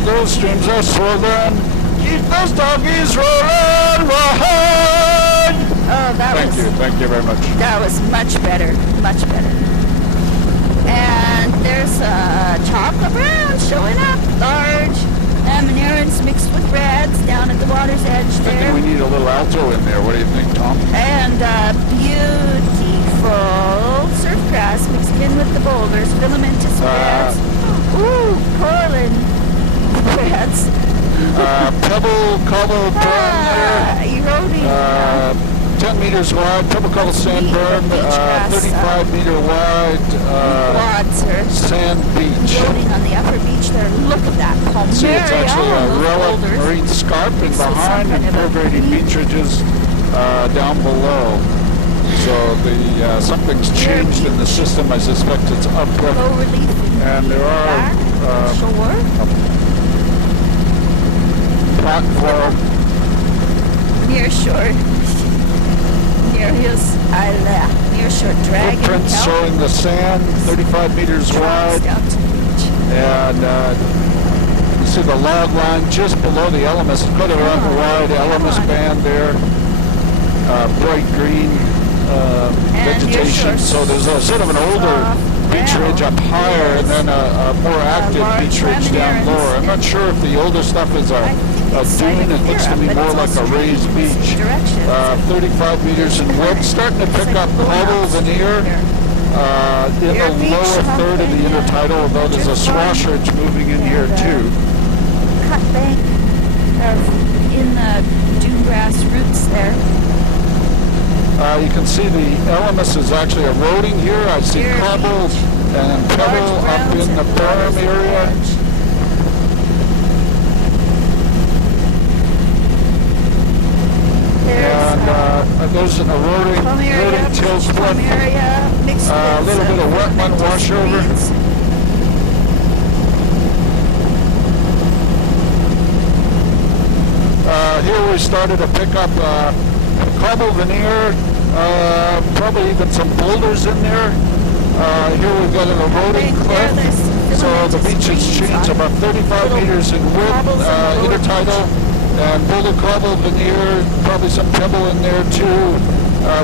those streams are swollen. Keep those doggies rolling, Rawhide! Oh, Thank you very much. That was much better, much better. And there's a chocolate brown showing up, large laminaires mixed with reds down at the water's edge I there. think we need a little alto in there. What do you think, Tom? And beautiful surf grass mixed in with the boulders, filamentous reds. Ooh, coralline reds. Pebble cobble berm there. Eroding. 10 meters wide, pebble cobble sand berm, 35 meter wide sand beach. Floating on the upper beach there. Look at that palmaria. See, it's actually a relic boulders. marine scarping behind and perforating beach ridges down below. So the something's changed in the system. I suspect it's upright. Low relief And there are shore. platform. Near shore. Near shore dragon. Footprints showing the sand, 35 meters wide. Down to the beach. And you see the log line just below the Elemis. It's quite a wide Elemis band there. Bright green vegetation. So there's a sort of an older beach ridge up higher and then a more active beach ridge down lower. I'm not sure if the older stuff is a dune. It looks to me more like a raised beach. 35 meters in width. Starting to pick up cobble veneer in the lower third of the intertidal, although there's a swash ridge moving in here too. Cut bank in the dune grass roots there. You can see the Elemis is actually eroding here. I see cobble and pebble up in the berm area. And there's an eroding till cliff. A little bit of wetland washover. Here we started to pick up cobble veneer, probably even some boulders in there. Here we've got an eroding cliff. So the beach has changed about 35 meters in width, intertidal. And boulder cobble veneer, probably some pebble in there too.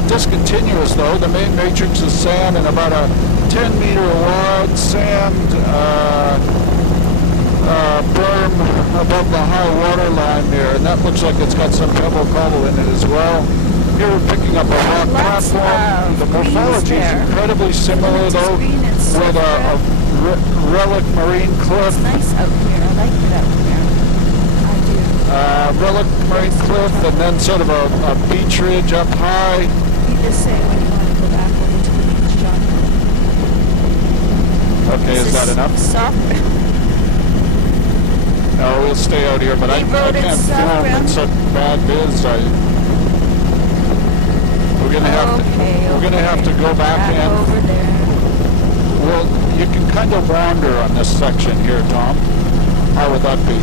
Discontinuous though. The main matrix is sand and about a 10 meter wide sand berm above the high water line there. And that looks like it's got some pebble cobble in it as well. Here we're picking up a rock platform. The morphology is incredibly similar though, with a relic marine cliff. It's nice out here. I like it out here. Relic marine cliff, and then sort of a beach ridge up high. You just say when you want to go back over to the beach, John. Okay, is that enough? Soft. No, we'll stay out here, but I can't film in such bad biz. We're gonna have to go back in. Over there. Well, you can kind of wander on this section here, Tom. How would that be?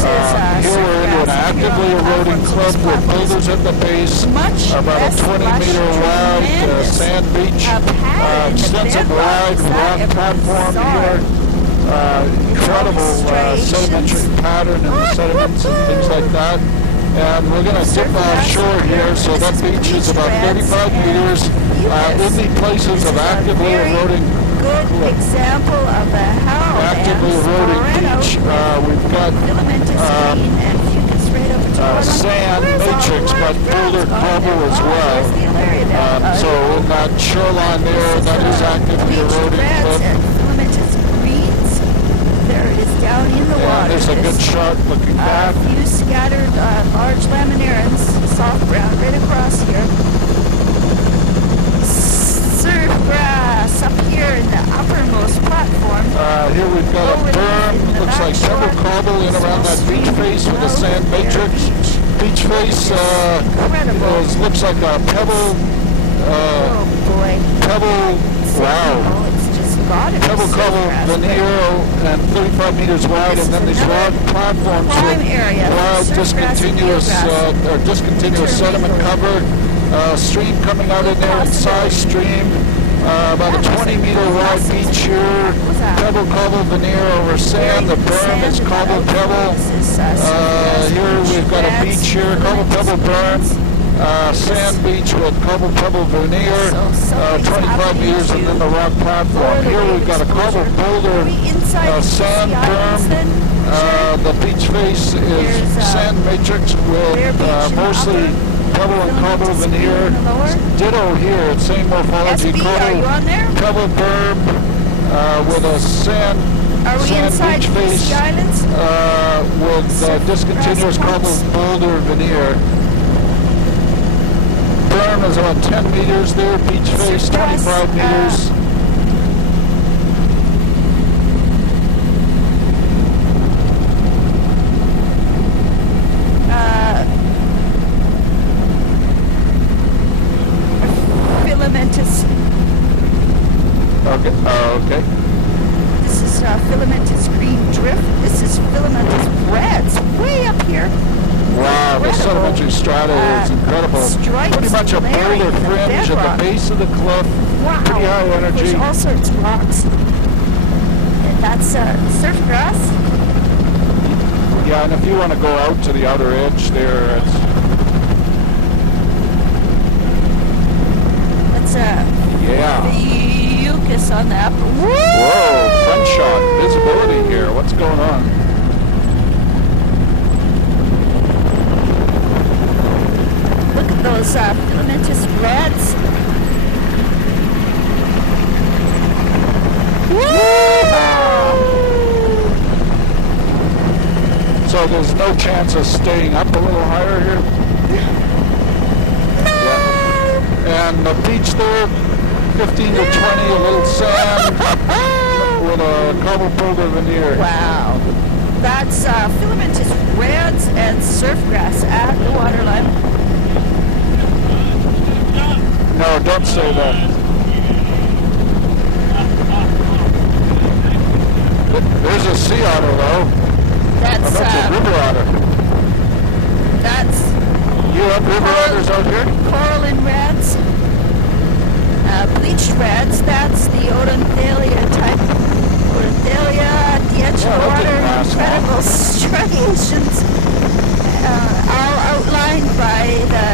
Here we're into an actively eroding cliff with boulders at the base, about a 20 meter wide sand beach, extensive wide rock platform here, incredible sedimentary pattern in the sediments and things like that. And we're going to dip offshore here, so that beach is about 35 meters in the places of actively eroding good example of the how actively eroding beach. We've got sand matrix, but boulder cobble as well. So in that shoreline there, that is actively eroding cliff. There it is down in the water. There's a good shot looking back. A few scattered large laminaires, soft brown, right across here. Surf grass up here in the uppermost platform. Here we've got a berm, looks like pebble cobble in around that beach face with a sand matrix. Beach face looks like a pebble. Oh boy. Pebble, wow. Pebble cobble veneer and 35 meters wide, and then these wide platforms with discontinuous sediment cover. Stream coming out in there, size stream. About a 20-meter wide beach here. Pebble, cobble, veneer over sand. The berm is cobble, pebble. Here we've got a beach here, cobble, pebble, berm. Sand beach with cobble, pebble, veneer. 25 meters, and then the rock platform. Here we've got a cobble, boulder, sand berm. The beach face is sand matrix with mostly pebble and cobble veneer. Ditto here, same morphology. Cobble, pebble berm with a sand beach face with discontinuous cobble boulder veneer. Berm is about 10 meters there. Beach face 25 meters. Filamentous. Okay. Okay. This is filamentous green drift. This is filamentous reds way up here. Wow, the sedimentary strata is incredible. Pretty much a boulder fringe at the base of the cliff. Wow. Pretty high energy. There's all sorts of rocks. And that's surf grass. Yeah, and if you want to go out to the outer edge there, it's... That's yeah. the Yukis on the upper. Whoa, front shot. Visibility here. What's going on? Look at those filamentous reds. So there's no chance of staying up a little higher here? Yeah. And the beach there, 15 to 20, a little sand with a cobble boulder veneer. Wow. That's filamentous reds and surf grass at the waterline. No, don't say that. There's a sea otter though. That's a river otter. That's You have river otters out here? coral and reds. Bleached reds, that's the Odonthelia type. Odonthelia, the edge of water, incredible striations, all outlined by the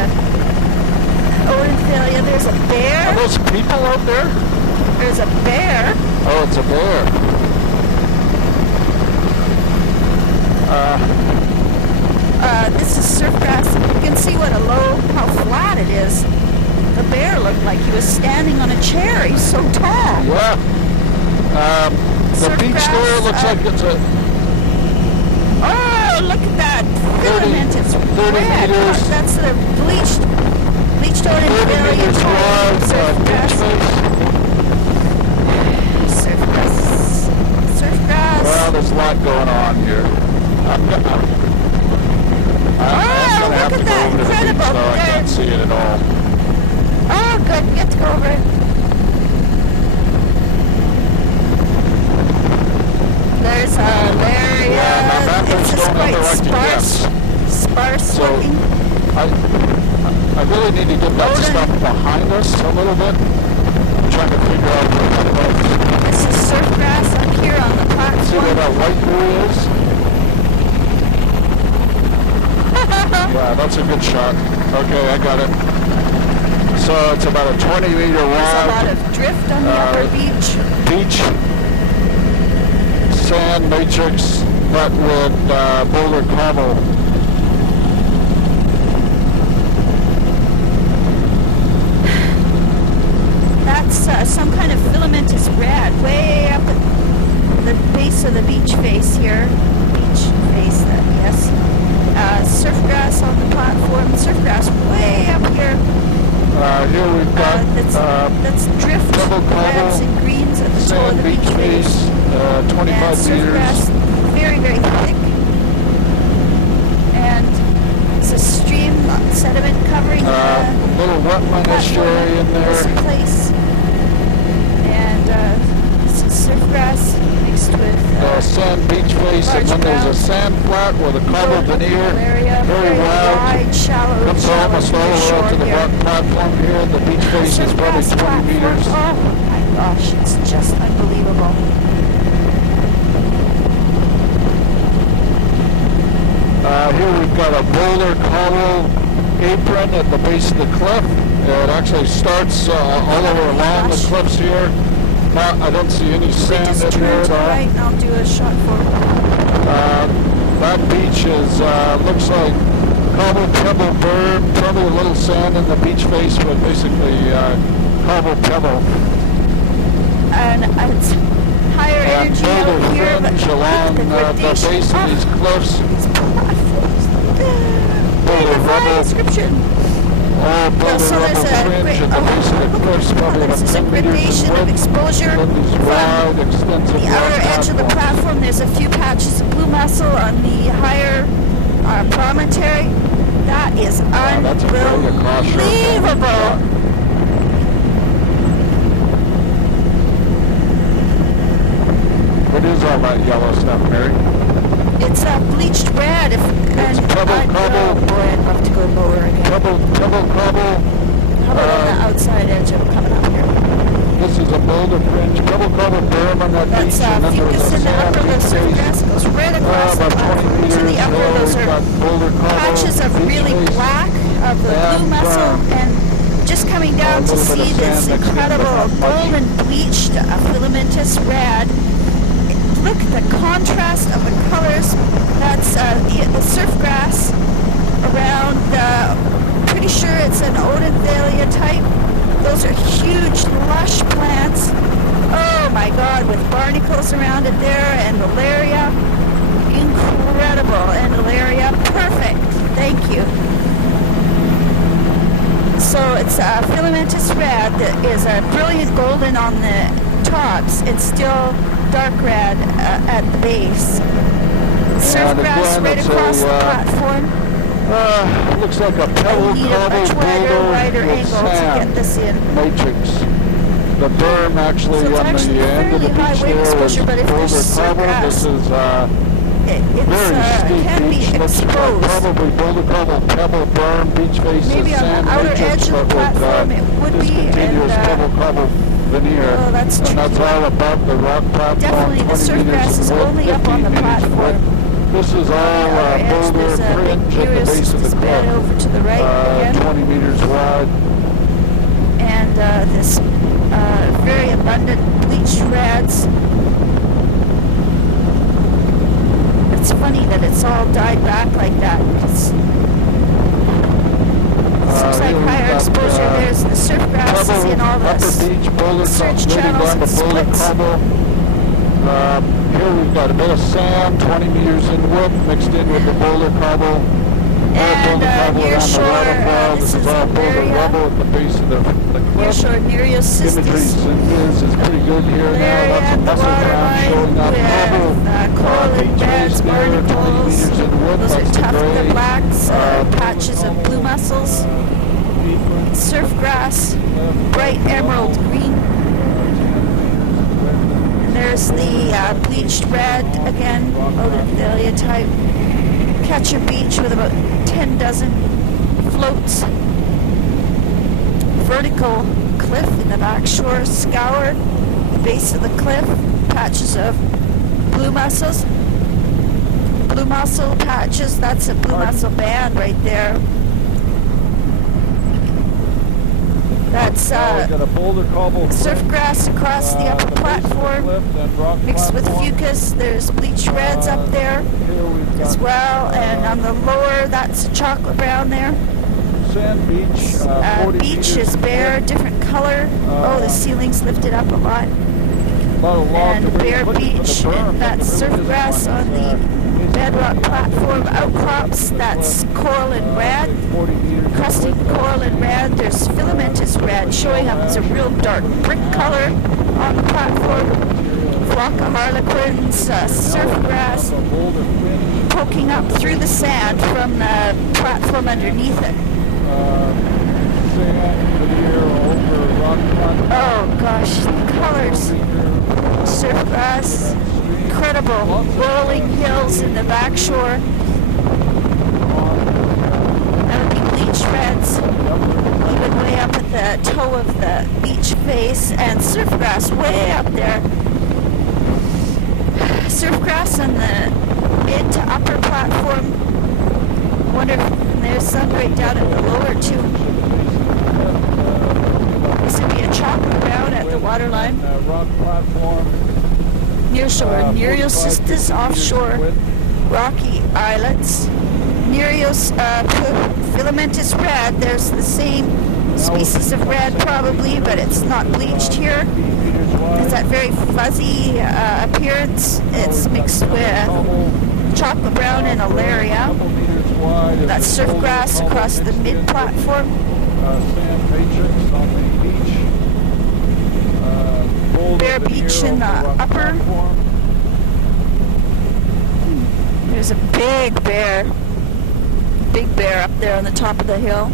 Odonthelia. There's a bear. Are those people out there? There's a bear. Oh, it's a bear. This is surf grass. You can see how flat it is. The bear looked like he was standing on a chair. He's so tall. Yeah. The Surf beach grass, there looks like it's a... Oh, look at that filament. It's 30 red. meters. That's the bleached 30 meters wide beach face. Surf grass. Surf grass. Well, there's a lot going on here. I'm gonna have to look at go that. over to the beach, Incredible. though. I can't see it at all. Oh, good. Get to go over it. There's Laria. Yeah, now Baptists It's don't quite ever like to guess. Sparse So, looking. I really need to get that stuff behind us a little bit. I'm trying to figure out where that was. This is surf grass up here on the See where platform. that white buoy is? Yeah, that's a good shot. Okay, I got it. So it's about a 20 meter There's a lot wide of drift on the upper beach. beach, sand matrix, but with boulder cobble. That's some kind of filamentous red way up at the base of the beach face here. Beach face, yes. Surf grass on the platform. Surf grass way up here. Here we've got That's drift, pebble reds cobble, and greens at the toe of sand the beach beach face. face, 25 And surf meters. grass, very, very thick. And it's a stream sediment covering the Little wetland platform estuary in this there. place. And this is surf grass mixed with sand beach face, and then there's a sand flat with a cobble veneer, very wide. wide, shallow, Comes almost all the way up to the rock platform here. The beach face is probably 20 meters. Oh my gosh, it's just unbelievable. Here we've got a boulder cobble apron at the base of the cliff. It actually starts all over along the cliffs here. I don't see any sand Just in turn there to the at all. right and I'll do a shot for you. That beach is looks like cobble pebble berm, probably a little sand in the beach face, but basically cobble pebble. And it's higher And energy boulder out here, but fringe along the the gradation base of these cliffs. these platforms. Boulder rubble. Description. All boulder So there's rubble a fringe at the great, base of the cliffs, probably there's about a 10 meters gradation in of width. exposure Then these from wide, extensive the outer rock edge of the platforms. platform. There's a few patches of blue mussel on the higher promontory. That is Wow, that's a great across your- unbelievable. What is all that yellow stuff, Mary? It's bleached red. And pebble oh cobble. boy, I'd love to go lower again. Pebble cobble. How about on the outside edge of coming up here? This is a boulder fringe. Pebble cobble berm on that That's beach, and then there's fucus a in the sand upper. The beach surf face. grass goes right across the About 20 platform meters to the upper. low. Those We've are got boulder cobble, patches of beach really face, black of the and blue mussel, berm. and just coming down A to little bit see of this sand mixed in, but incredible not much. golden bleached filamentous red. Look at the contrast of the colors. That's the surf grass around, pretty sure it's an Odenthalia type. Those are huge, lush plants. Oh my God, with barnacles around it there, and Alaria. Incredible, and Alaria. Perfect. Thank you. So it's a filamentous red that is a brilliant golden on the tops. It's still dark red at the base. Surf And grass again, right it's across the a, platform. looks like a pebble I need a much cobble wider boulder with angle to get sand this in. matrix. The berm actually So it's on actually the end of the fairly high beach wave there is exposure, but if there's boulder surf cobble. grass, This is It very steep can be beach. Looks like exposed. probably boulder cobble, pebble, berm, beach faces, Maybe on sand the outer matrix, edge of but the platform with it would this be, continuous and pebble cobble veneer. oh, that's and that's tricky. all above the rock platform. Definitely the 20 surf meters grass in is width, only up on 15 the meters in platform. width. This is all outer edge, boulder there's a big fringe at the base of the Eurystheus bed cliff. over to the right again. 20 meters wide. And this very abundant bleached reds. It's funny that it's all dyed back like that. It's, looks like Here we've higher got, exposure. There's the surf grass is in all Upper this. beach, boulder Search leading channels down to and boulder splits. cobble. Here we've got a bit of sand, 20 meters in width, mixed in with the boulder cobble. And boulder cobble near around the shore, waterfall. this This is is all boulder Alaria. rubble at the base of the Near cliff. shore Imagery Nereocystis. is pretty good here now. Alaria Lots and of the muscle ground showing up. waterline with coral and Beach beds, face there, 20 barnacles. meters in width. Those are That's the tufted gray. blacks, patches of blue mussels. Surf grass, bright emerald green. And there's the bleached red again, Odenthalia type. Catcher Beach with about 10 dozen floats. Vertical cliff in the back shore, scoured. Base of the cliff, patches of blue mussels. Blue mussel patches, that's a blue mussel band right there. That's Got a boulder cobble surf fringe, grass across the upper the base of the platform, cliff, then rock mixed with platform. fucus. There's bleached reds up there Here we've as got, well, and on the lower, that's a chocolate brown there. Sand beach, 40 Beach meters is in bare, width. different color. Oh, the ceiling's lifted up a lot. A lot of log And debris bare put into the beach, berm. and that's There surf really is grass one. on the bedrock platform. Outcrops, that's coral and red. 40 meters. Crusty coral and red. There's filamentous red showing up as a real dark brick color on the platform. Flock of harlequins, surf grass A boulder fringe, poking up through the sand from the platform underneath it. sand veneer over rock platform. Oh gosh, the colors. surf grass, incredible rolling hills in the back shore. That would be bleach reds, even way up at the toe of the beach face, and surf grass way up there. Surf grass on the mid to upper platform. Wonder if there's some right down at the lower too. This would be a chocolate ground at the waterline. Rock platform. Nearshore, Nereocystis offshore, rocky islets. Filamentous red, there's the same species of red probably, but it's not bleached here. It's that very fuzzy appearance. It's mixed with chocolate brown and alaria. That's surf grass across the mid-platform. Sand matrix on the beach. Bare beach in the upper. There's a big bear. Big bear up there on the top of the hill.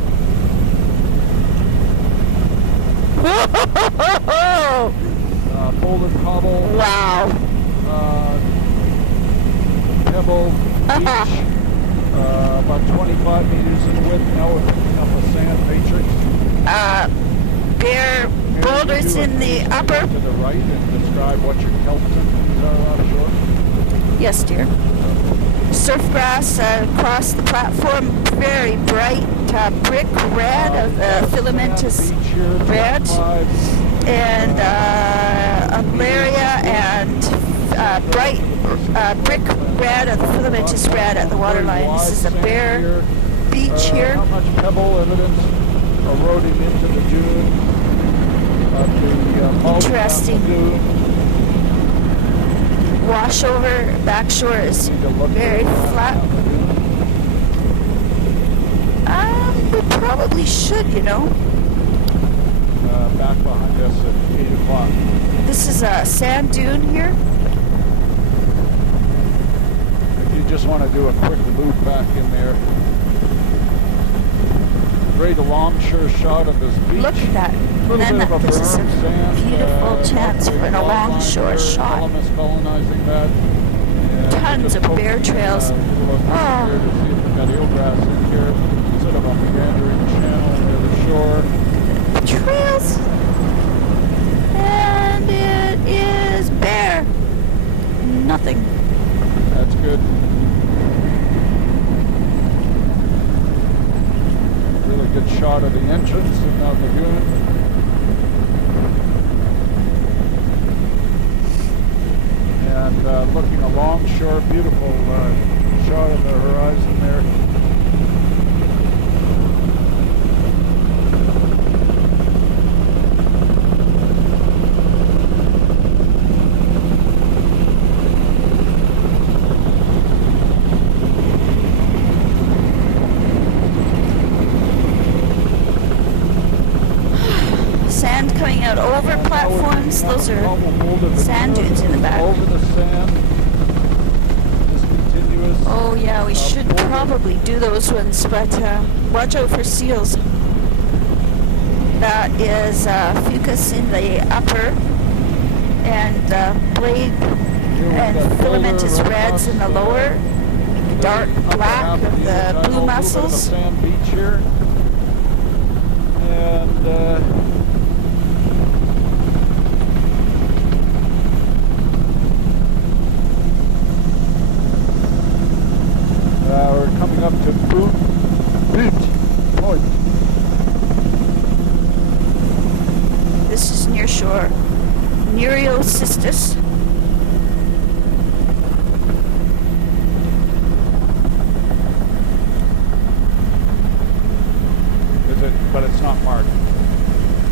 Boulder Cobble. Wow. Pebble Beach. About 25 meters in width. Now we're picking up a sand matrix. Bare boulders in the upper. To the right and describe what your kelp symptoms are offshore. Yes, dear. Surf grass across the platform, very bright brick red of filamentous red, and alaria and bright brick red of the filamentous red at the waterline. This is a bare beach here. Not much pebble evidence eroding into the dune. Interesting. Washover backshore is very flat. We probably should, you know. Back behind us at 8 o'clock. This is a sand dune here. If you just want to do a quick loop back in there. Great longshore shot of this beach. Look at that. And then this is a beautiful chance for an alongshore shot. Colonizing that. Tons of bear trails. Oh. To see if we've got eelgrass in here. Sort of a meandering channel near the shore. Trails. And it is bare. Nothing. That's good. Really good shot of the entrance in that lagoon. And looking along shore, beautiful shot of the horizon there. Sand coming out over platforms. Those are sand dunes in the back. Over the sand. Discontinuous. Oh yeah, we should probably do those ones, but watch out for seals. That is fucus in the upper, and blade and filamentous reds in the lower, dark black of the blue mussels. Sand beach here. And we're coming up to Butte Point. This is near shore. Nereocystis. But it's not marked.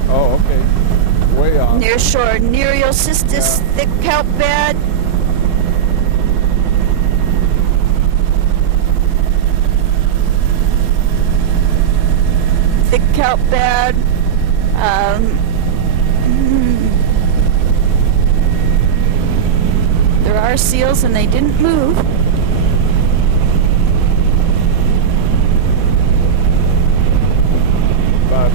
Oh, okay. Way off. Near shore. Nereocystis, thick kelp bed. Thick kelp bed. There are seals and they didn't move. About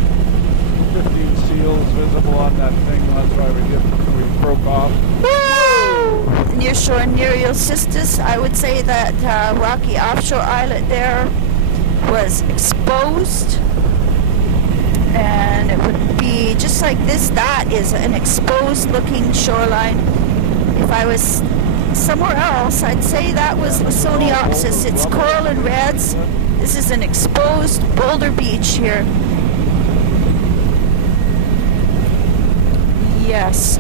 15 seals visible on that thing. That's why we broke off. nearshore Nereocystis. I would say that rocky offshore islet there was exposed, and it would be just like this. That is an exposed looking shoreline. If I was somewhere else, I'd say that was Lysoniopsis. It's coral and reds. This is an exposed boulder beach here. Yes.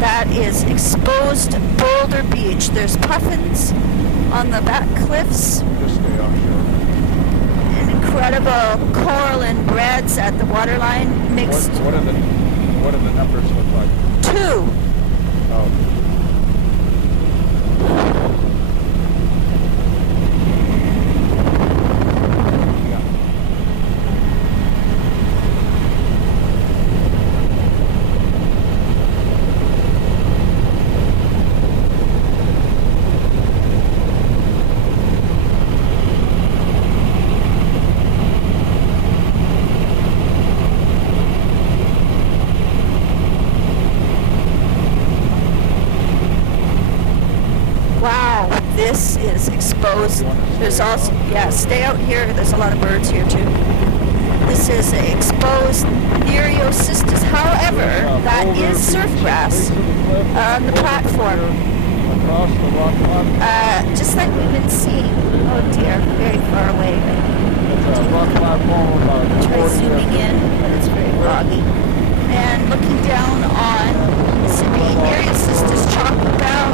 That is exposed boulder beach. There's puffins on the back cliffs. Just stay offshore. An incredible coral and reds at the waterline mixed. What do the numbers look like? 2. Oh. This is exposed. There's also, yeah, stay out here. There's a lot of birds here too. This is exposed Nereocystis. However, that is surf grass on the platform. Across the rock platform. Just like we've been seeing. Oh dear, very far away. It's a rock platform about Try zooming in, but it's very foggy. And looking down on Sydney Nereocystis, chocolate brown,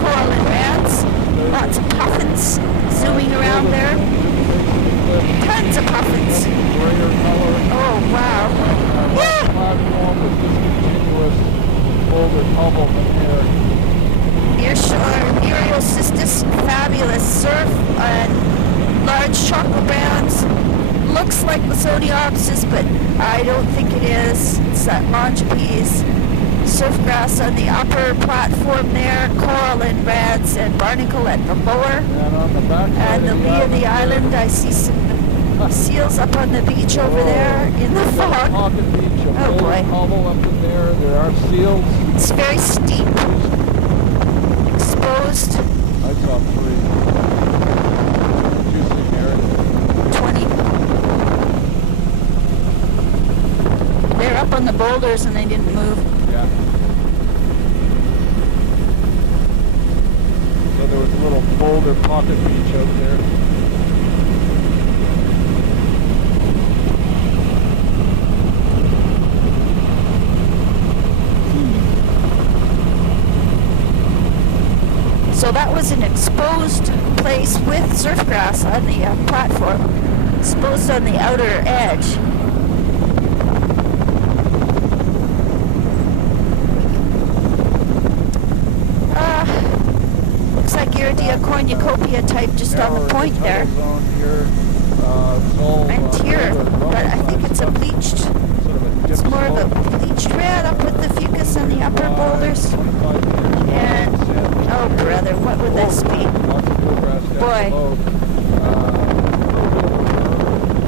coral and reds. Lots of puffins zooming around there. Tons of puffins. Oh, wow. Yeah! Platform with discontinuous boulder cobble here. Nearshore Nereocystis, fabulous surf and large chocolate browns. Looks like Lysoniopsis, but I don't think it is. It's that Longipes. Surf grass on the upper platform there, coral and reds, and barnacle at the lower. And on the back And the lee of the island, I see some seals up on the beach over there in the fog. Pocket beach, a Oh, boy. cobble up in there. There are seals. It's very steep, exposed. I saw 3. Juicy there. 20. They're up on the boulders and they didn't move. Yeah. So there was a little boulder pocket beach out there. So that was an exposed place with surf grass on the platform, exposed on the outer edge. Looks like Iridia cornucopia type just on the point there. And here, but I think it's a bleached, it's more of a bleached red up with the fucus on the upper boulders. And, oh brother, what would this be? Boy.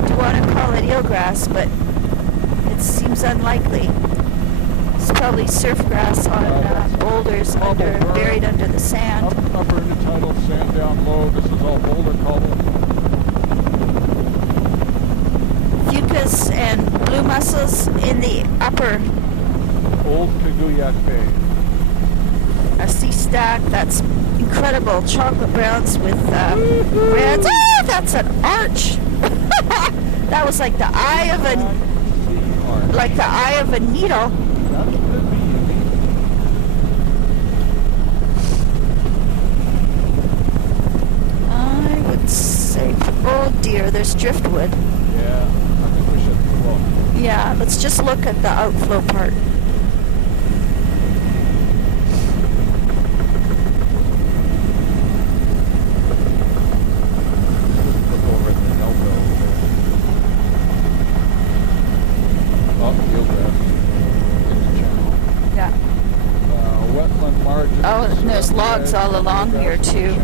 Do want to call it eelgrass, but it seems unlikely. It's probably surf grass on boulders buried under the sand. Upper intertidal sand down low. This is all boulder cobble. Fucus and blue mussels in the upper. Old Kaguyak Bay. A sea stack. That's incredible. Chocolate browns with reds. Ah, that's an arch. That was like the eye of a needle. I would say, oh dear, there's driftwood. Yeah, I think we should look. Yeah, let's just look at the outflow part. Look over at the elbow. Oh, eelgrass in the channel. Yeah. Wetland margins. Oh, and there's logs all along here too.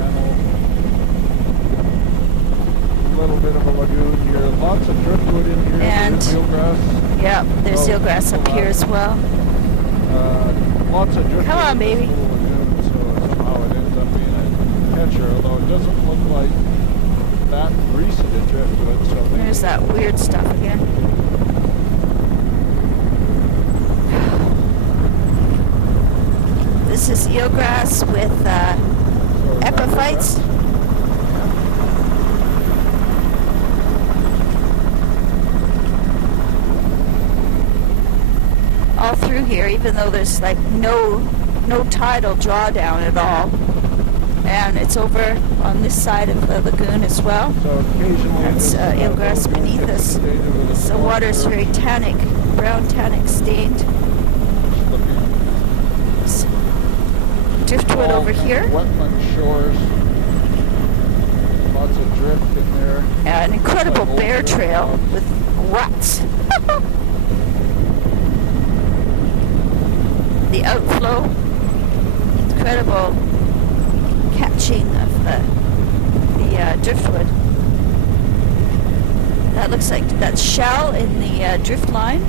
little bit of a lagoon here. Lots of driftwood in here. And there's eelgrass. yeah, there's eelgrass up here as well. Lots of driftwood. Come on, in this baby. little lagoon, so somehow it ends up being a catcher, although it doesn't look like that recent a driftwood. So maybe There's that weird stuff again. This is eelgrass with epiphytes. All through here, even though there's like no tidal drawdown at all. And it's over on this side of the lagoon as well. So occasionally That's eelgrass beneath us. The water's very tannic, brown tannic stained. Driftwood over here. Wetland shores. Lots of drift in there. An incredible bear trail with ruts. The outflow. Incredible catching of the driftwood. That looks like that's shell in the drift line.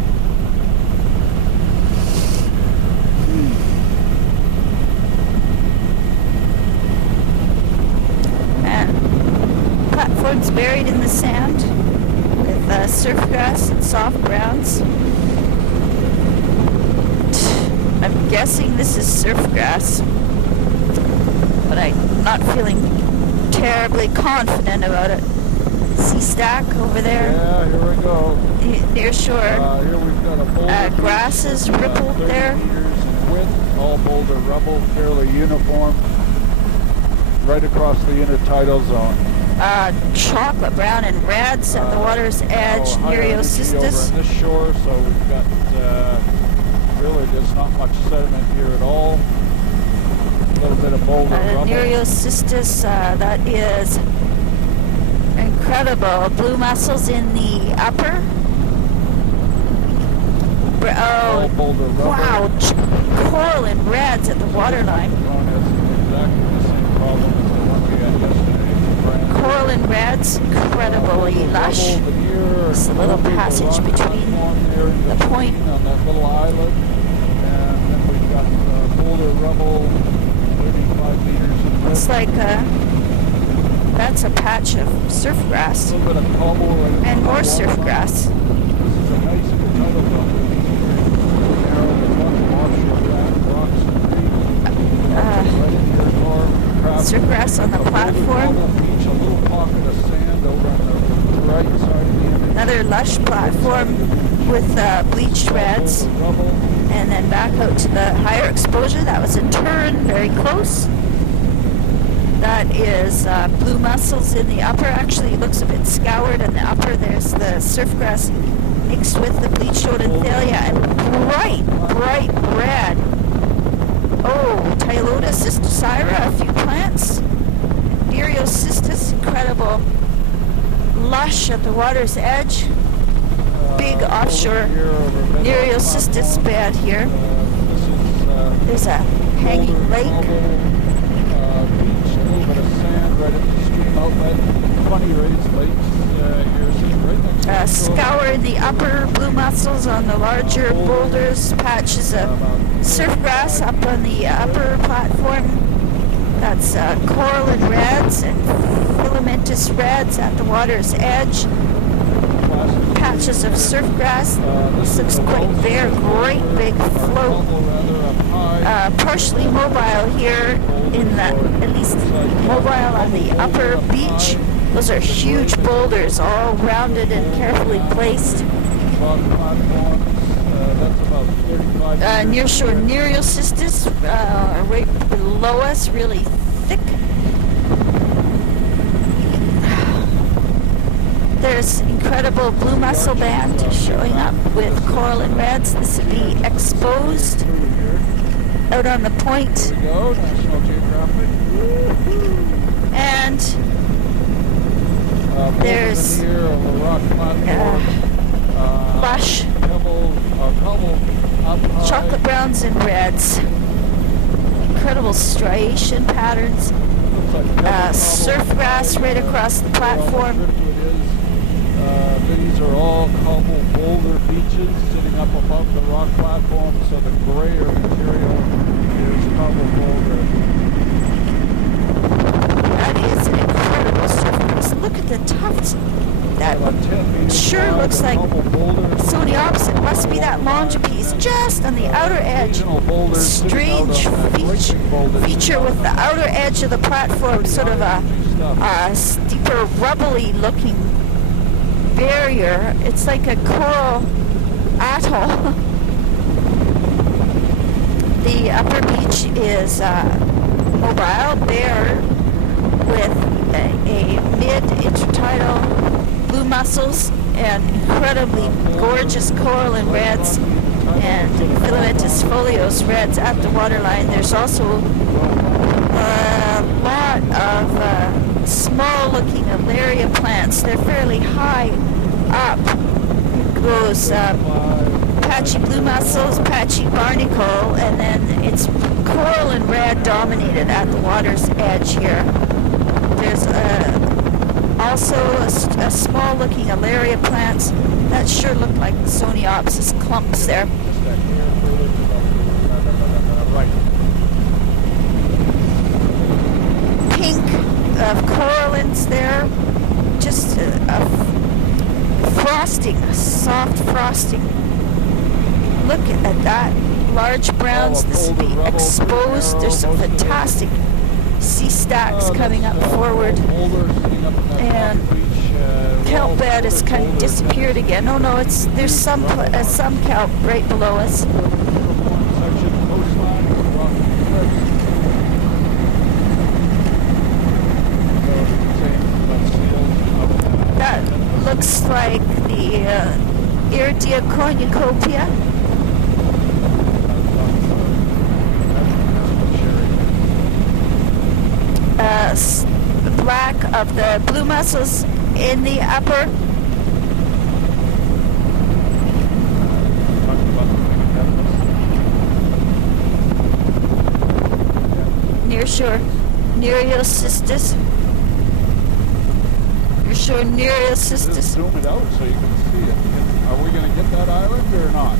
And platforms buried in the sand with surf grass and soft grounds. I'm guessing this is surf grass, but I'm not feeling terribly confident about it. Sea stack over there. Yeah, here we go. Near shore. Here we've got a boulder grasses beach, rippled 30 there. meters in width, all boulder rubble, fairly uniform, right across the intertidal zone. Chocolate brown and reds at the water's edge, high energy Nereocystis. over on this shore, so we've got really there's not much sediment here at all. A little bit of boulder rubble. Nereocystis, that is incredible. Blue mussels in the upper. All boulder rubble. Wow, coral and reds at the waterline. Ron has exactly the same problem as the one we had yesterday. Coral and reds, incredibly lush. There's a little passage between the point. On that little island. And then we've got boulder rubble, 35 meters in width. It's like that's a patch of surf grass A little bit of cobble right and on more the surf waterline. grass. This is a nice intertidal zone. Narrow with lots of offshore rocks and reefs. Right in here, more crab. Surf grass on the A boulder platform. cobble beach, a little pocket of sand over on the right side of the image. Another lush platform with bleached reds. Boulder rubble. And then back out to the higher exposure. That was a turn, very close. That is blue mussels in the upper. Actually, it looks a bit scoured in the upper. There's the surf grass mixed with the bleached odonthelia and bright red. Oh, Tylota cystosira, a few plants. Nereocystis, incredible. Lush at the water's edge. Big offshore Nereocystis bed here. There's a hanging lake. Beach, a little bit of sand right at the stream outlet. Funny raised lakes here, sitting right next to the shore. Scour in the upper, blue mussels on the larger boulders, patches of surf grass up on the upper platform. That's coral and reds and filamentous reds at the water's edge. Patches of surf grass. This looks quite bare, great big float. Partially mobile here in the, at least mobile on the upper beach. Those are huge boulders, all rounded and carefully placed. Near shore Nereocystis, right below us, really thick. There's incredible blue mussel band showing up with coral and reds. This would be exposed out on the point. There we go, National Geographic. And there's lush chocolate browns and reds. Incredible striation patterns. Surf grass right across the platform. these are all cobble boulder beaches sitting up above the rock platform, so the grayer material is cobble boulder. That is an incredible surface. Look at the tufts. That sure looks like Sony opposite. Must be that Longepiece just on the outer edge. Strange feature with the outer edge of the platform, sort of a steeper, rubbly looking barrier. It's like a coral atoll. The upper beach is mobile, bare, with a mid-intertidal blue mussels and incredibly gorgeous coral and reds and filamentous folios reds at the waterline. There's also a lot of small-looking Alaria plants. They're fairly high up. Goes patchy blue mussels, patchy barnacle, and then it's coral and red dominated at the water's edge here. There's also a small-looking Alaria plants that sure look like Soniopsis clumps there. Pink corallines there, just a frosting, a soft frosting. Look at that. Large browns, this will be exposed. There's some fantastic sea stacks coming up forward. And kelp bed has kind of disappeared again. Oh no, there's some kelp right below us. That looks like the Iridea cornucopia. The black of the blue mussels in the upper. Near shore, Nereocystis. Near shore, Nereocystis. Zoom it out so you can see it. Are we going to get that island or not?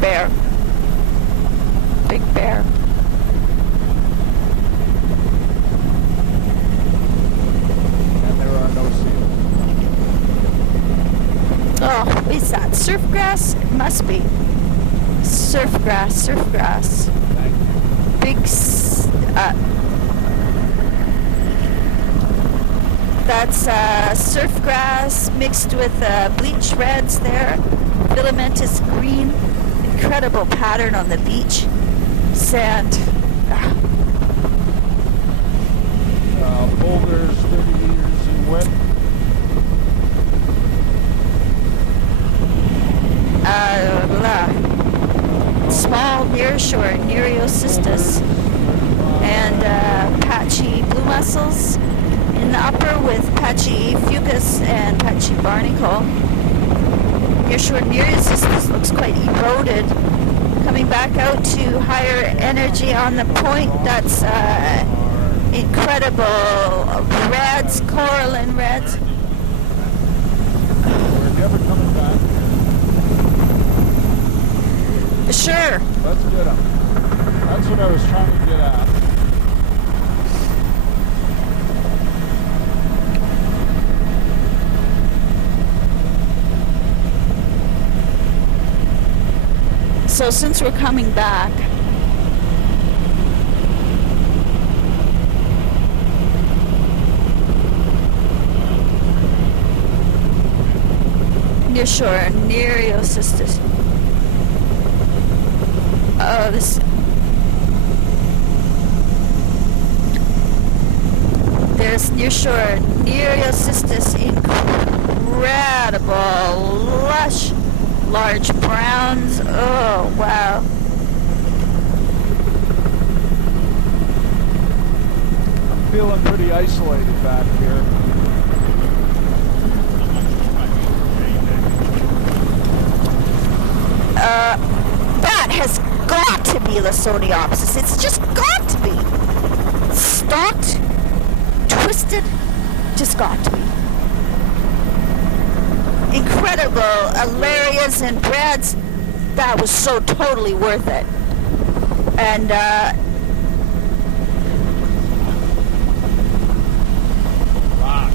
Bear. Big bear. And there are no seals. Oh, is that surf grass? It must be. Surf grass, surf grass. Thank you. Big, that's surf grass mixed with bleach reds there. Filamentous green. Incredible pattern on the beach. Sand. Boulders 30 meters in width. Small nearshore Nereocystis and patchy blue mussels in the upper with patchy fucus and patchy barnacle. Nearshore Nereocystis looks quite eroded. Coming back out to higher energy on the point, that's incredible reds, coral and reds. We're never coming back. Sure. Let's get them. That's what I was trying to get at. So since we're coming back, near shore, Nereocystis. Oh, this. There's near shore, Nereocystis, incredible, lush, large browns. Oh, wow. I'm feeling pretty isolated back here. That has got to be Lasoniopsis. It's just got to be. Stalked, twisted? Just got to be. Incredible Alarias and Brads. That was so totally worth it. And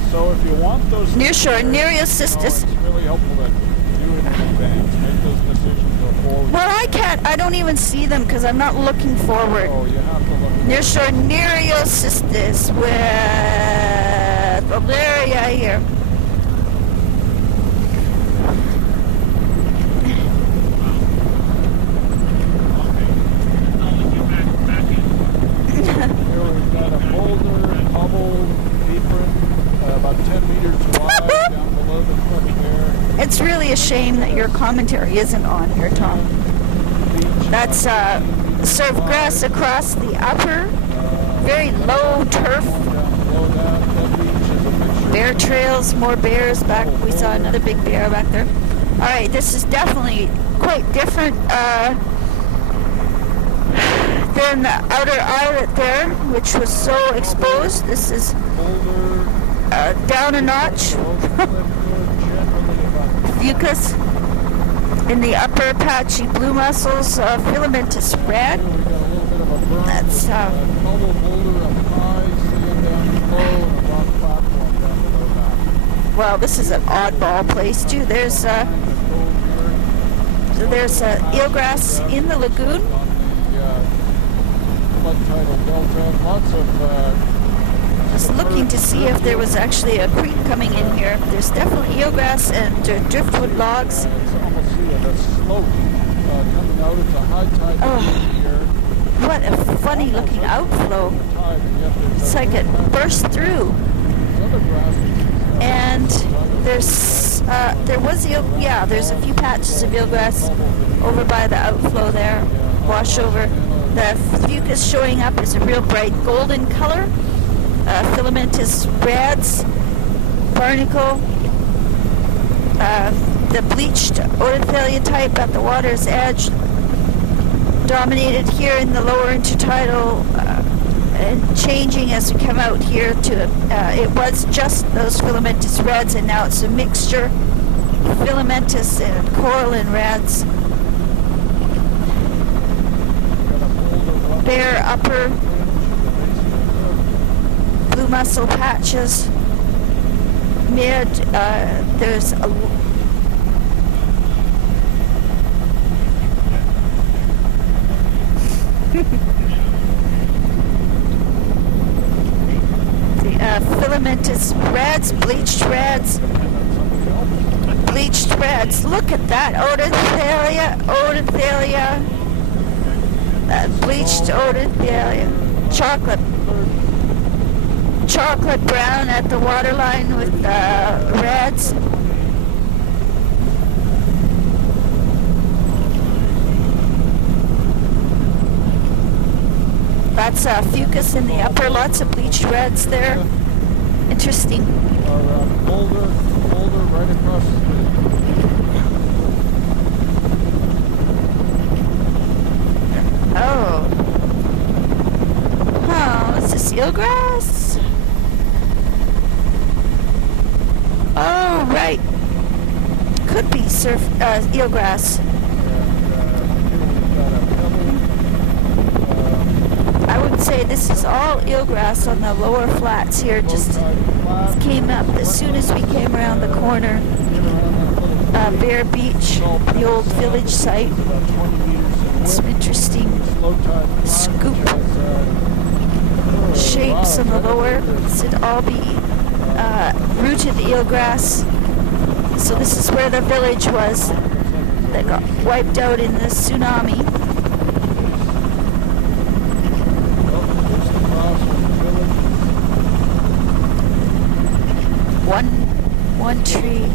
so if you want those Nearshore, Nereocystis. it's really helpful that you in advance make those decisions before. Well, I don't even see them because I'm not looking forward. Oh, you have to look. Nearshore, Nereocystis with Alaria here. Here we've got a boulder, hubble, apron, about 10 meters wide down below the cliff there. It's really a shame that your commentary isn't on here, Tom. That's surf grass across the upper, very low turf. Bear trails, more bears back. We saw another big bear back there. All right, this is definitely quite different than the outer islet there, which was so exposed. This is down a notch. Fucus in the upper patchy blue mussels, filamentous red. That's well, this is an oddball place too. There's eelgrass in the lagoon. Just looking to see if there was actually a creek coming in here. There's definitely eelgrass and driftwood logs. Oh, what a funny looking outflow. It's like it burst through. And there's there's a few patches of eelgrass over by the outflow there. Wash over. The fucus showing up is a real bright golden color. Filamentous reds, barnacle, the bleached Odenthalia type at the water's edge, dominated here in the lower intertidal, and changing as we come out here to, it was just those filamentous reds, and now it's a mixture of filamentous and coralline reds. Bare upper blue mussel patches. Mid, there's a filamentous reds, bleached reds. Bleached reds. Look at that. Odenthalia. That bleached Odenthalia. Chocolate brown at the waterline with reds. That's fucus in the upper. Lots of bleached reds there. Interesting. Boulder right across the street. Oh. Oh, is this eelgrass? Oh, right. Could be eelgrass. I would say this is all eelgrass on the lower flats here. Just came up as soon as we came around the corner. Bear Beach, the old village site. Some interesting scoop shapes on the lower. This would all be rooted eelgrass. So this is where the village was that got wiped out in the tsunami. One tree.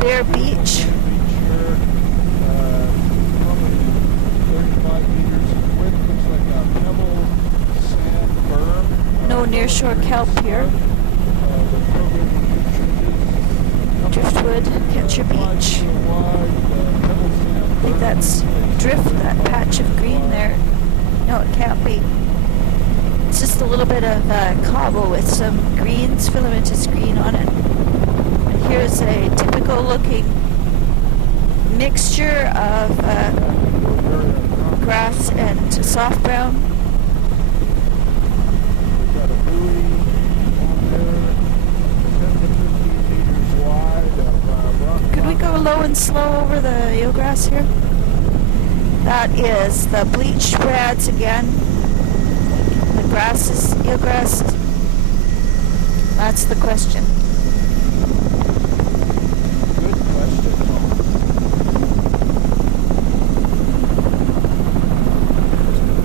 Bear Beach. No nearshore kelp here. Driftwood, Catcher Beach. I think that's drift, that patch of green there. No, it can't be. It's just a little bit of cobble with some greens, filamentous green on it. And here's a typical looking mixture of grass and soft brown. We've got a buoy on there, 10 to 15 meters wide of rock. Could we go low and slow over the eelgrass here? That is the bleached brads again. The grass is eelgrass. That's the question. Good question.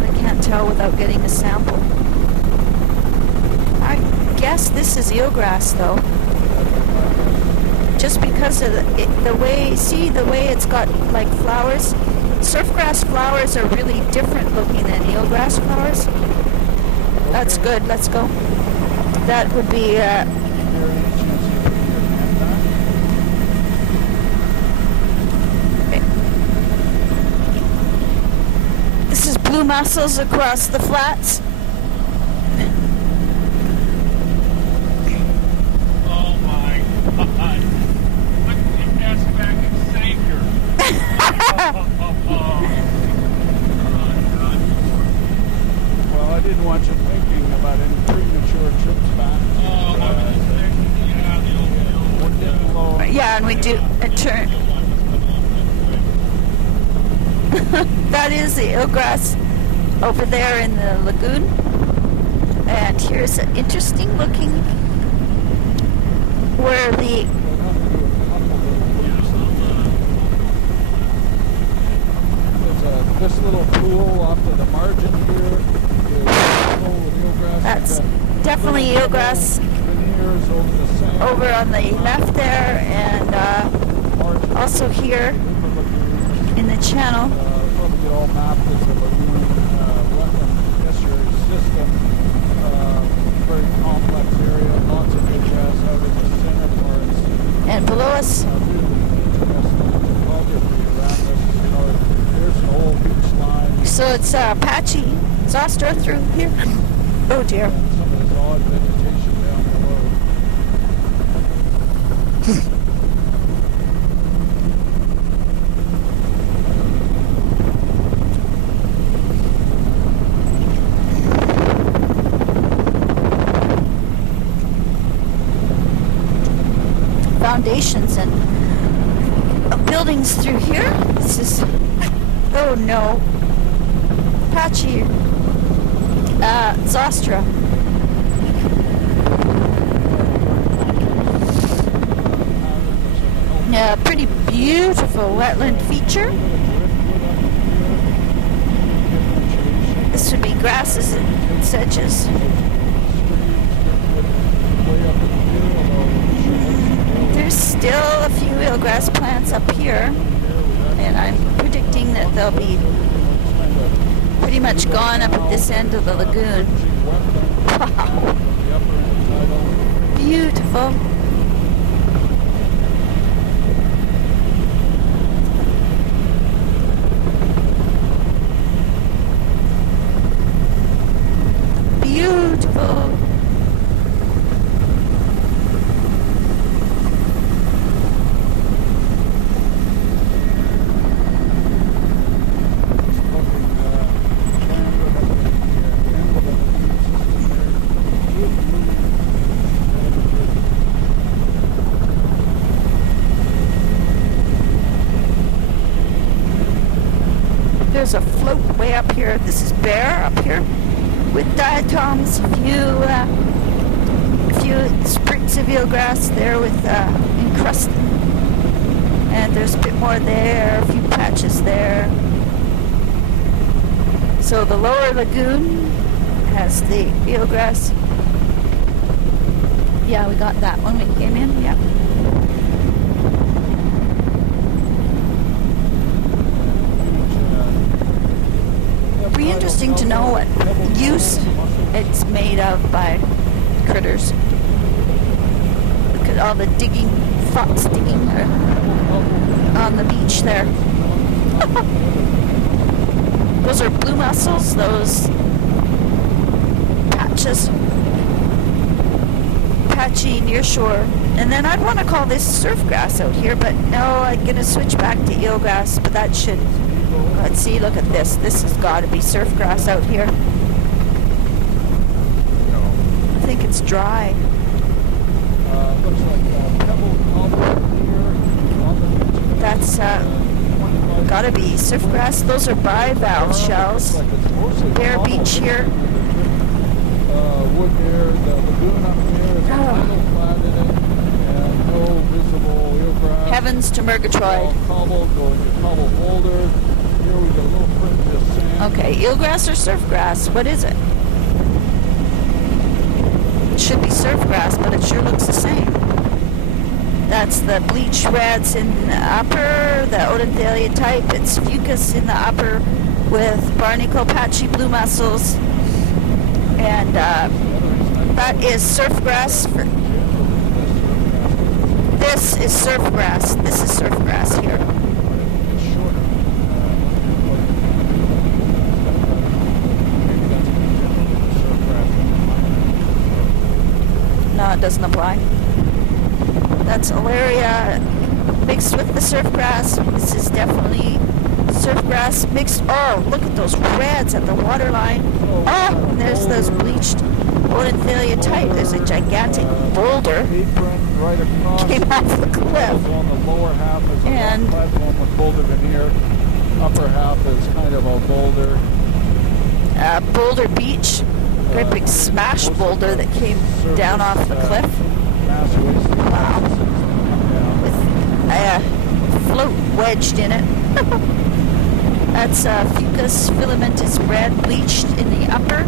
I can't tell without getting a sample. I guess this is eelgrass though. Just because of the way, see the way it's got like flowers? Surfgrass flowers are really different looking than eelgrass flowers. That's good, let's go. That would be, this is blue mussels across the flats. Oh my God. Look at the gas back and Savior. Well, I didn't want you thinking about any premature trips back. Oh, I was thinking, yeah, the old Getting low. Yeah, and we do a turn. That is the eelgrass over there in the lagoon. And here's an interesting looking where the This little pool off to the margin here is full of eelgrass. that's definitely eelgrass Veneers over the sand. over on the left there, and Margin also here lagoons. in the channel. Probably all mapped as a lagoon wetland estuary system. Very complex area, lots of eelgrass out in the center parts. And below us, Really interesting topography around this. You know, there's an old beach line. so it's patchy. Zostra through here. Oh dear. And some of this odd vegetation down below. Foundations and buildings through here. This is, oh no, patchy Zostra. Yeah, pretty beautiful wetland feature. This would be grasses and sedges. There's still a few eelgrass plants up here, and I'm predicting that they'll be pretty much gone up at this end of the lagoon. Wow. Beautiful. Beautiful. There's a float way up here. This is bare up here with diatoms. A few sprigs of eelgrass there with encrusted. And there's a bit more there, a few patches there. So the lower lagoon has the eelgrass. Yeah, we got that when we came in. Yeah. It'd be interesting to know what use it's made of by critters. Look at all the digging, fox digging on the beach there. Those are blue mussels, those patches, patchy nearshore. And then I'd want to call this surf grass out here, but no, I'm going to switch back to eelgrass, but that should, let's see, look at this. This has got to be surf grass out here. I think it's dry. Looks like pebble cobble here on the beach. That's got to be surf grass. Those are bivalve shells. Bear Beach here. Wood there, the lagoon up there is a little flat in it, and no visible eelgrass. Heavens to Murgatroyd. Cobble, going to cobble boulder. Here we got a little fringe of sand. Okay, eelgrass or surf grass? What is it? It should be surf grass, but it sure looks the same. That's the bleached reds in the upper, the Odenthalia type. It's fucus in the upper with barnacle patchy blue mussels. And that is surf grass. This is surf grass. This is surf grass here. No, it doesn't apply. That's Alaria mixed with the surf grass. This is definitely surf grass mixed. Oh, look at those reds at the waterline. Oh, and there's those bleached Odenthalia type. There's a gigantic boulder Right across. came off the cliff. On the lower half is a And- platform with boulder veneer. Upper half is kind of a boulder. Boulder Beach, great big smash boulder that came down off the cliff. Wow. With a float wedged in it. That's Fucus filamentous red, bleached in the upper,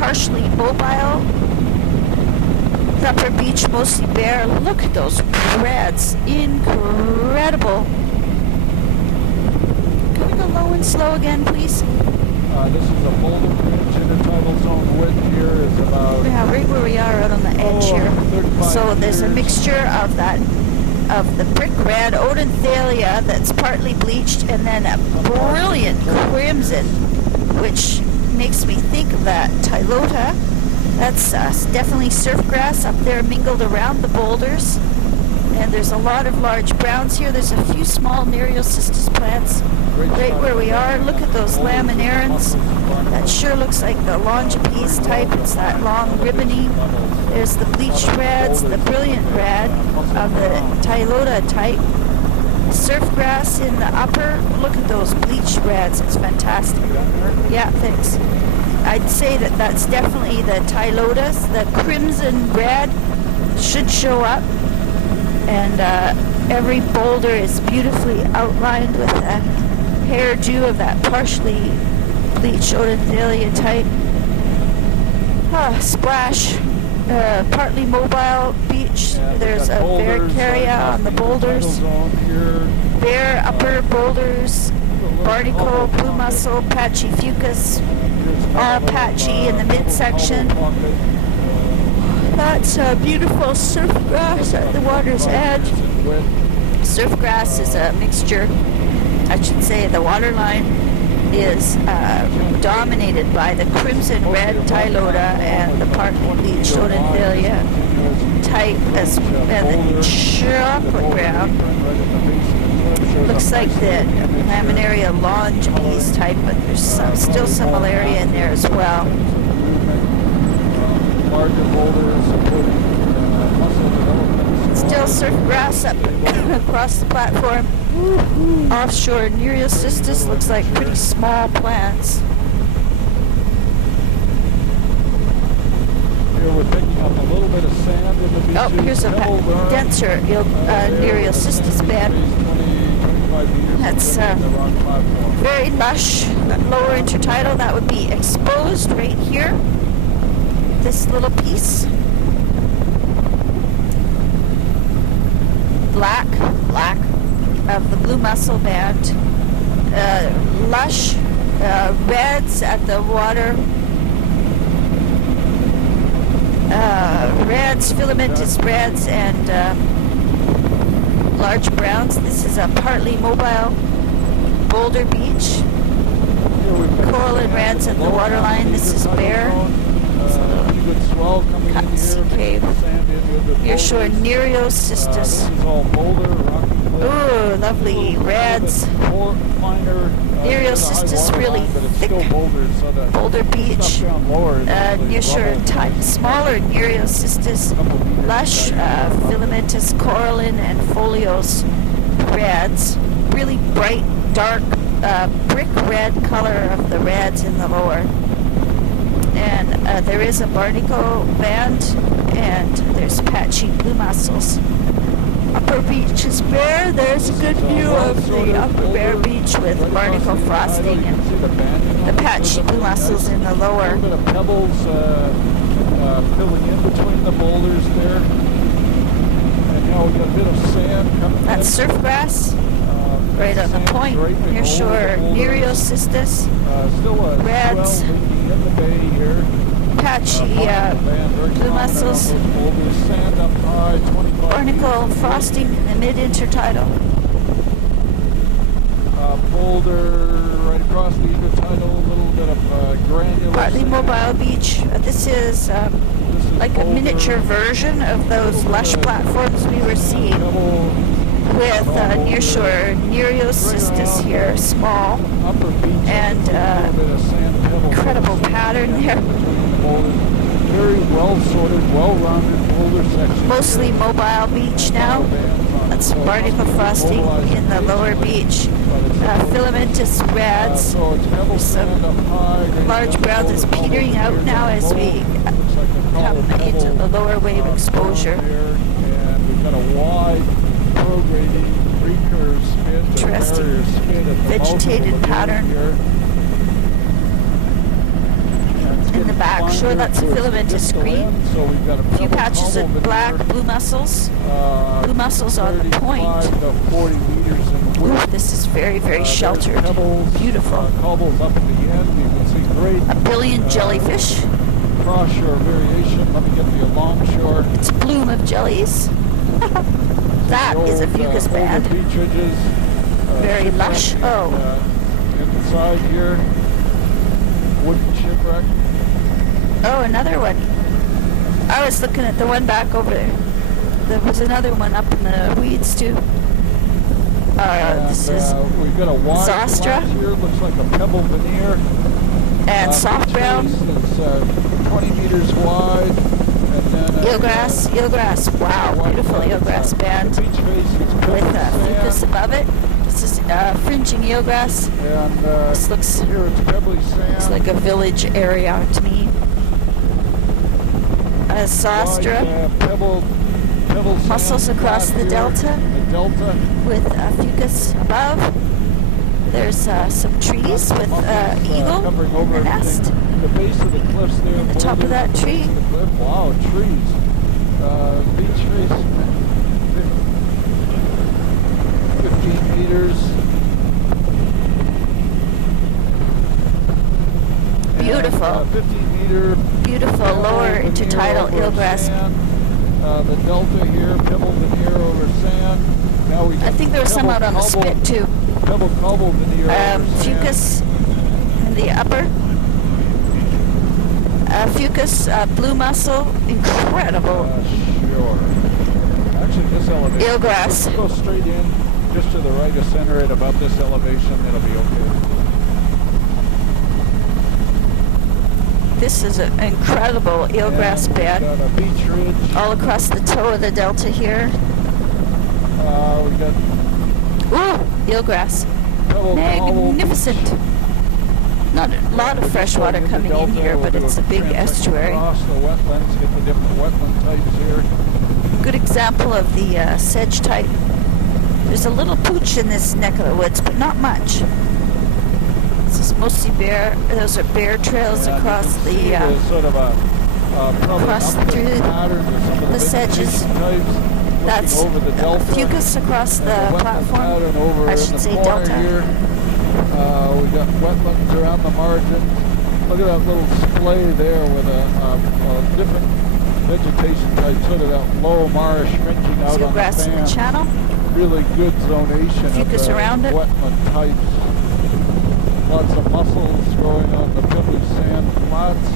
partially mobile. The upper beach mostly bare. Look at those reds, incredible. Can we go low and slow again, please? This is a boulder bridge in the tidal zone. Width here is about Yeah, right where we are, out on the edge here. 35 So there's a meters. mixture of that, of the brick red Odenthalia that's partly bleached, and then a brilliant crimson, which makes me think of that Tylota. That's definitely surf grass up there mingled around the boulders. And there's a lot of large browns here. There's a few small Nereocystis plants right where we are. Look at those laminarans. That sure looks like the Longipes type. It's that long ribbony. There's the bleached reds, the brilliant red of the Tylota type. Surf grass in the upper. Look at those bleached reds. It's fantastic. Yeah, thanks. I'd say that that's definitely the Tylotas. The crimson red should show up. And every boulder is beautifully outlined with a hairdo of that partially bleached Odenthalia type. Splash, partly mobile beach. There's a Varicaria on the boulders. Bare upper boulders, barnacle, blue mussel, patchy fucus, all patchy in the midsection. That's a beautiful surf grass at the water's edge. Surf grass is a mixture. I should say the waterline is dominated by the crimson red Tylota and the partly bleached Odenthalia type, and the chocolate brown looks like the Laminaria Longipes type, but there's still some malaria in there as well. Larger boulders supporting muscle development. Still surf grass up across the platform. Offshore Nereocystis looks like pretty small plants. Here we're picking up a little bit of sand in the beaches. Oh, here's a denser Nereocystis bed. That's very lush. Lower intertidal, that would be exposed right here. This little piece. Black of the blue mussel band. Lush reds at the water. Reds, filamentous reds, and large browns. This is a partly mobile boulder beach. Here we've got Coral and sand reds in at the low waterline. This altitude is tidal bare. zone. Good swell coming in Cuts here. cave. Sand in with the Nearshore boulders. Nereocystis. This is all boulder, rocky cliff. Ooh, lovely reds. Finer, Nereocystis really but it's thick. still boulders, so the Boulder Beach. stuff down lower is actually Nearshore rubble. smaller Nereocystis. Couple meters Lush diameter. filamentous corallin and foliose reds. Really bright, dark, brick red color of the reds in the lower. And there is a barnacle band, and there's patchy blue mussels. Upper beach is bare. There's a good view of the upper bare beach with barnacle frosting and the patchy blue mussels in the A lower. little bit of pebbles filling in between the boulders there. And now we've got a bit of sand coming That's in. surf grass right on the Sand point. draping over Nearshore the boulders. Nereocystis. Still a Reds. swell leaking in the bay here. Patchy blue mussels. Sand up high, 25 Barnacle meters. frosting in the mid-intertidal. Boulder right across the intertidal, a little bit of granular. Partly sand. mobile beach. This is This is like a boulder, miniature version of those lush platforms we were seeing pebble, with nearshore Nereocystis here, small. upper beach, And, a little bit of sand, pebble, incredible sand pattern there. between the boulders. Very well sorted, well-rounded boulder section. Mostly mobile beach now. That's barnacle frosting in the lower beach. Filamentous reds. So it's pebble sand up high. Large browns is petering out now as we come into the lower wave exposure. And we've got a wide prograding recurve spit. Interesting barrier spit at the vegetated mouth of the lagoon pattern. here. And it's In the getting back, finer sure, that's a towards the filamentous distal green. end, so we've got a A few pebble patches cobble of black veneer, blue mussels. Blue mussels on the 35 point. to 40 meters in Ooh, width. this is very, very There's sheltered. pebbles, Beautiful. cobbles up at the end. You can see great A billion jellyfish. cross-shore variation. Let me get the along-shore. It's a bloom of jellies. That The is a old, fucus older band. beach ridges. Very shipwreck, lush. Oh. inside here, wooden shipwreck. Oh, another one. I was looking at the one back over there. There was another one up in the weeds too. This is We've got a wide Zostra. flat here. Looks like a pebble veneer. and soft beach brown. face that's 20 meters wide. And then Eelgrass. Wow, wide beautiful side, eelgrass band The beach face is with fucus sand. above it. This is fringing eelgrass. And This looks here it's pebbly sand. It's like a village area to me. Zostra Wide, pebble sand mussels across flat the here. delta The delta. with fucus above. There's some trees with Mussels, eagle covering in over the nest. everything. The base of the cliffs there. In the top of boulders that at the tree. base of the cliff. Wow, trees. Beach face, 15 meters. Beautiful. 15 meter. Beautiful lower veneer intertidal over eelgrass. sand. The delta here, pebble veneer over sand. Now we I think there was some out on the spit too. Pebble cobble veneer over sand. Fucus in the upper. Fucus, blue mussel, incredible. Sure. Actually, this elevation. Eelgrass. Go straight in, just to the right of center at about this elevation. It'll be okay. This is an incredible eelgrass And bed we've got a beach ridge. all across the toe of the delta here. We got Ooh, eelgrass. pebble cobble. Magnificent. Not a lot of fresh water Going coming into in delta, here, we'll but do it's a big transect estuary. Across the wetlands, get the different wetland types here. Good example of the sedge type. There's a little pooch in this neck of the woods, but not much. This is mostly bear. Those are bear trails And across you can see the there's sort of a probably across an upward through pattern to some of the sedges. vegetation types looking that's over the delta. fucus across And the wetland platform. pattern over I in should the say corner delta. here. We got wetlands around the margins. Look at that little splay there with a different vegetation type, sort of that low marsh fringing out on the Eelgrass in the fan. channel. Really good zonation Fucus of the around it. wetland types. lots of mussels growing on the pebbly sand flats.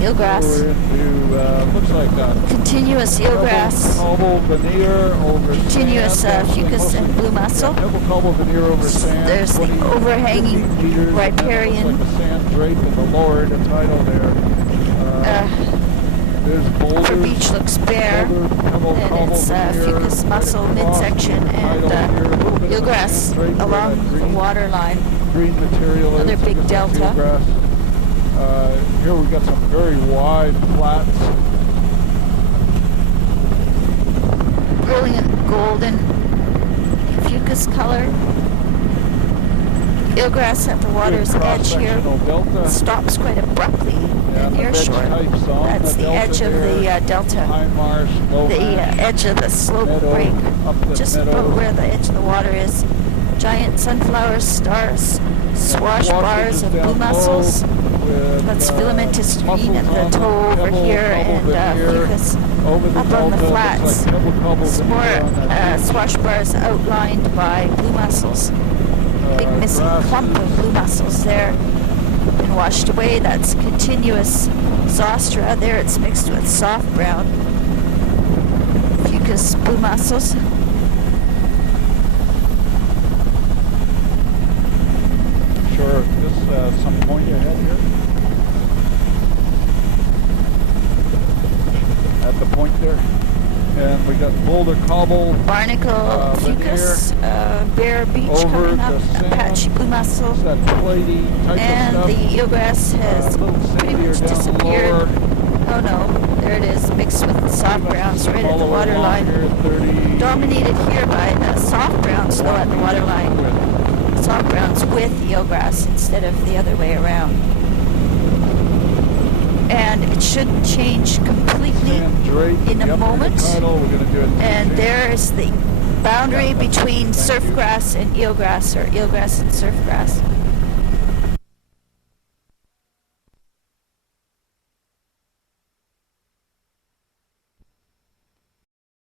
eelgrass. We're into, looks like a Continuous eelgrass. cobble veneer over Continuous sand. fucus and blue mussel. Pebble cobble veneer over sand. There's the 20, overhanging 50 meters, and then it riparian. looks like a sand drape in the lower, the tidal there. There's boulders. Upper beach looks bare. Boulder, pebble, And cobble it's veneer, fucus right mussel across midsection the and tidal here, a little bit of eelgrass sand drape where along that the green- water line. green material Another is. big Look at that delta. eelgrass. Here we've got some very wide flats. Brilliant golden fucus color. Eelgrass at the water's Good edge here. cross-sectional delta. Stops quite abruptly Yeah, near the shore. veg types on That's the delta edge of the there. delta. High marsh, low The marsh, edge of the slope meadow, break. up the Just meadow. about where the edge of the water is. Giant sunflower stars. Swash bars of blue mussels. That's filamentous green at the toe over here, and fucus up on the flats. Some more swash bars outlined by blue mussels. Big missing clump of blue mussels there. Been washed away. That's continuous zostra. There it's mixed with soft brown fucus blue mussels. Sure, just some point ahead here. At the point there. And we got boulder cobble. Barnacle fucus, bare beach Over coming up, the sand. Apache blue mussel, It's that platy type and of the stuff. eelgrass has A little pretty sandier much down disappeared. lower. Oh no, there it is, mixed with the soft browns right at the Follow water along line. here, 30 Dominated here by the soft browns though at the water line. with Soft browns with eelgrass instead of the other way around. And it should change completely sand drape. in a Yep, moment. the tidal. We're gonna do it. And there's the boundary between Thank you. surfgrass and eelgrass, or eelgrass and surfgrass.